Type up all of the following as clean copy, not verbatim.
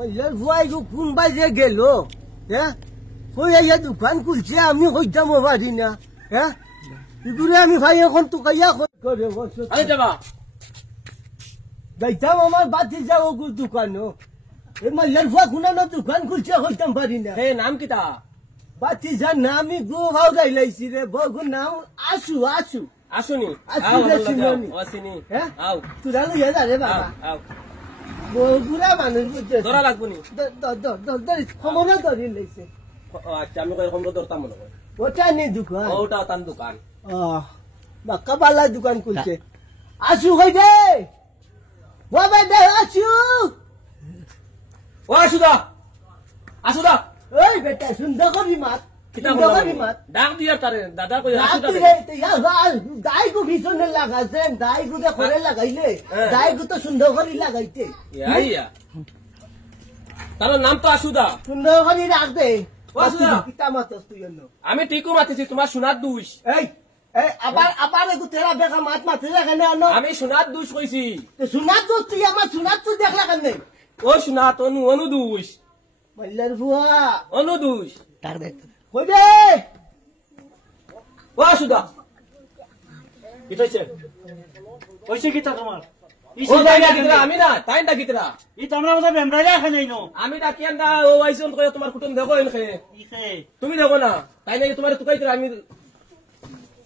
মহিলার ভুয়াই কোনবাই যে গেল, হ্যাঁ কই আইয়া দোকান খুলছে আমি হইতাম পারি না, হ্যাঁ এগুলো আমি ভাই এখন তো কাইয়া করে যাইতাম আমার বাতি যাও দোকানও এই মহিলার ভুয়া খুনানো দোকান খুলছে হইতাম পারি না। হে নাম কিতা? বাতি যার নাম আমি গো ভাও যাইলাইছি রে, বগুর নাম আসু আসু আসুনি আসুনি, হ্যাঁ তোরা লইয়া যা রে বাবা, বুড়া মানুষ বুঝছে ধরা লাগবো নি ক্ষমতা ধরি লাইছে। আচ্ছা আমি কমরা ধরতাম মনে হয় ওটা নেই দোকান, ওটা তার দোকান। বাক্কা পাল্লা দোকান খুলছে। আসু কই দে বাবা দে আসু, ও আসুদা আসুদা, ওই বেটা সুন্দর করি মাত, সুন্দর করি মাত ডাক দিয়া তারে দাদা কই আসুদা দাই গো পিছনে লাগাছেন, দাই গো করে লাগাইলে দাই গো তো সুন্দর করি লাগাইতে তার নাম তো আসুদা, সুন্দর করি রাখ দে। আমি ঠিকও মাতিছি তোমার সোনার দুষ। আবার তেরা বেকা মাত মাতি এখানে আনো, আমি সোনার দুষ কইছি। সোনার দোষ তুই আমার সোনার তুই দেখলা কেন? ও সোনা তনু অনু দুষ, মহিলার ভুয়া অনু দুষ কই দে। ও আসুদা কি হইছে? হইছে কিতা তোমার? আমি না তাই ডাকি তেরা ই তোমরা মতো বেমরাইলা এখানে আইনো। আমি ডাকি আন্দা ও আইসন কই তোমার কুটুম দেখো এনখে তুমি দেখো না তাই নাকি তোমার তুকাই তেরা আমি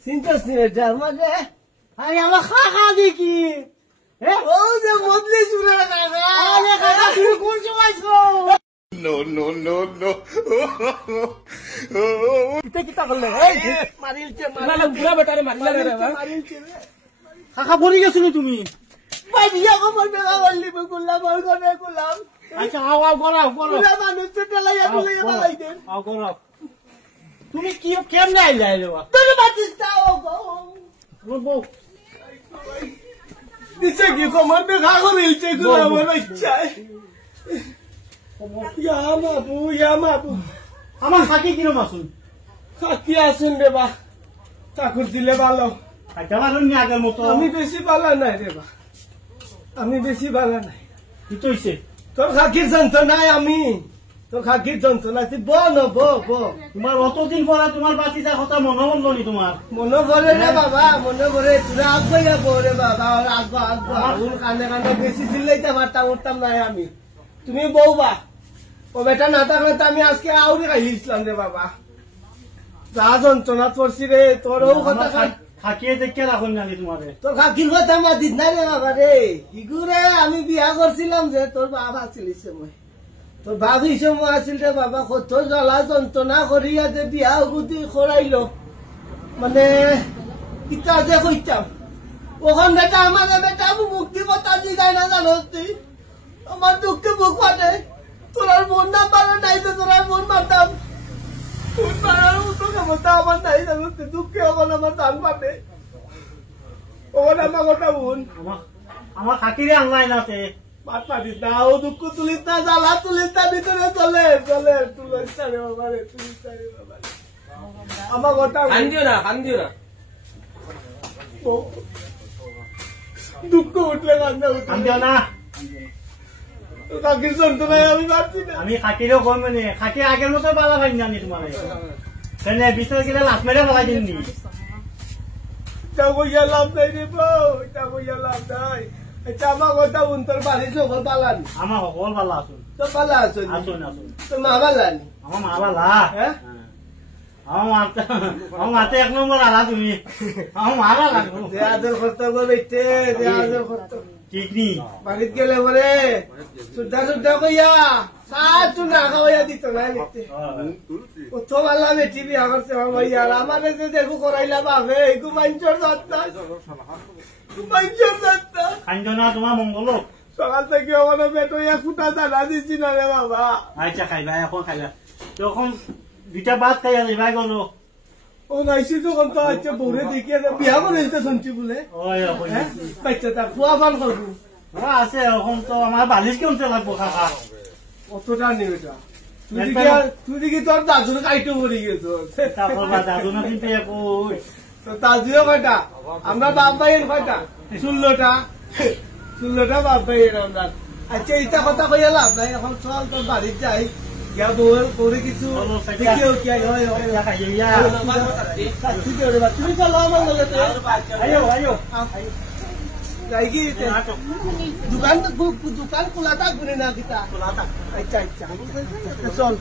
চিন্তাস নি এটা মানে আরে আমার খাখা দেখি ও যে মদলে সুরে কাকা, আরে কাকা তুই কোন সময়ছো? No, no, no, no. কিতা কিতা করলে মারিলছে না বুড়া বেটারে মারিলা রে মারিলছে কাকা পড়ি গেছিল তুমি? ভাই দিয়া কমর বেলা বললি বকুল্লা বল করে কুলাম। আচ্ছা আও আও গরাও গরাও, পুরা মানুষ তো টেলাইয়া বলে বালাই দেন। আও গরাও। তুমি কি কেমনে আইলা এলবা? তোর বাতিস তাও গো বউ দিছে কি কমর বেলা করিলছে গুলা আমার ইচ্ছা। ইয়া মাবু আমার খাকি কিরম আসুন? খাকি আসুন রে বা, ঠাকুর দিলে ভালো। আচ্ছা বারুন নি আগের মতো। আমি বেশি ভালো নাই রে বা, আমি বেশি ভালো নাই। কি তো হইছে? তোর খাকির যন্ত্রণায় আমি, তোর খাকির যন্ত্রণায় তুই ব তোমার অতদিন পরে তোমার বাতিটার কথা মনে পড়লো নি তোমার? মনে পড়ে রে বাবা, মনে পড়ে। তোরা আগুয়া পড়ে বাবা, আগবা আগুন কানে কানে বেশি চিল্লাইতে পারতাম উঠতাম নাই আমি। তুমি বউবা ও বেটা না থাকলে তো আমি আজকে আউরি খাইছিলাম রে বাবা। যা যন্ত্রণা পড়ছি রে, তোরও কথা খাকিয়ে দেখে রাখুন নাকি তোমারে? তোর খাকির কথা মাতিস না রে বাবা রে। ইগুরে আমি বিয়া করছিলাম যে তোর বাবা আছিল সময়, তোর বাবু সময় আছিল রে বাবা। কত জ্বালা যন্ত্রণা করিয়া যে বিয়া গুদি করাইল, মানে ইটা যে কইতাম ওখান বেটা আমার বেটা মুক্তি কথা দিগায় না জানো তুই? আমার দুঃখে বুক ফাটে। তোর বোন না পারে নাই তো তোর বোন মারতাম, বোন মারার মতো ক্ষমতা আমার নাই জানো তুই? দুঃখে ওখানে আমার দান পাবে, ওখানে আমার কথা বোন আমার খাকিরে আনলাই না তে মাত পারিস না। ও দুঃখ তুলিস না, জ্বালা তুলিস না, ভিতরে চলে চলে তুলিস না রে বাবা রে, তুলিস না রে বাবা রে। আমার কথা কান্দিও না দুঃখ উঠলে কান্দা আনদিও না। কাকির যন্ত্রণায় আমি পারছি না। আমি খাকিরেও কম মানে খাকি আগের মতো বালা পাই জানি তোমার বিস্তার গেলে লাভ মেরে বালাই দিন নি। এটা বইয়া লাভ নাই রে বউ, এটা বইয়া লাভ নাই। এটা আমার কথা বোন, তোর বাড়ি সকল পালানি? আমার সকল বালা আসুন। তোর পালা আসুন? আসুন আসুন। তোর মা পালানি? আমার মা বালা। হ্যাঁ আমার মাতে এক নম্বর আলা তুমি। আমার মা বালা যে আদর করতে বলতে, যে আদর করতে ঠিক নি। বাড়িত গেলে বলে সুদ্ধা সুদ্ধা কইয়া সাত চুন রাখা হইয়া দিত না দেখতে। প্রথম আল্লাহ বেটি বিয়া করছে আমার ভাইয়া, আমার যে দেখো করাইলা বাপে এগু মাইনচর যাত্রা, মাইনচর যাত্রা। খাইন্দ না তোমার মঙ্গল হোক। সকাল থেকে আমার বেটো এক ফুটা দানা দিচ্ছি না রে বাবা। আচ্ছা খাইবা, এখন খাইবা তখন দুইটা ভাত খাইয়া যাইবা গলো। ও নাইছি তখন তো আচ্ছা বউরে দেখিয়ে বিয়া করে শুনছি বলে বাচ্চাটা খোয়া পান করবো আছে। এখন তো আমার বালিশ কেমন লাগবো কাকা? অতটা নেই ওটা। তুই দেখি তোর দাদুর কাইটো পড়ে গেছো। দাদু না কিন্তু দাদুও কয়টা? আমরা বাপ ভাইয়ের কয়টা? 16টা বাপ ভাইয়ের আমরা। আচ্ছা এটা কথা কইয়া লাভ নাই এখন চল তোর বাড়ির যাই গিয়া বউয়ের করে কিছু দেখিও কি হয় তুমি চলো আমার লগে যাই কি দোকান খোলা থাকবে না কিতা আচ্ছা আচ্ছা চল